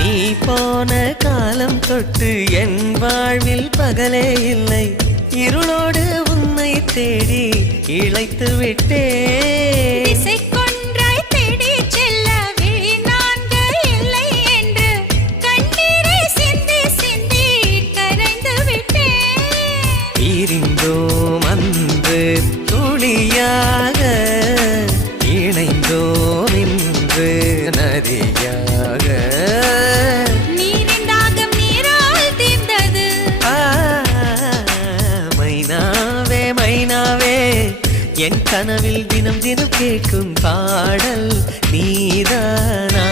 நீ போன காலம் தொட்டு என் வாழ்வில் பகலே இல்லை. இருளோடு உன்னை தேடி இழைத்து விட்டேன். திசைக்கொன்றாய் தேடி செல்ல விழி நான்கு இல்லை என்று கண்ணீரை சிந்தி சிந்தி கரைந்து விட்டேன். பிரிந்தோம் அன்று துளியாக, இணைந்தோம் இன்று நதியாக. நீரின் தாகம் நீரால் தீர்ந்தது. மைனாவே மைனாவே, என் கனவில் தினம் தினம் கேட்கும் பாடல் நீதானா?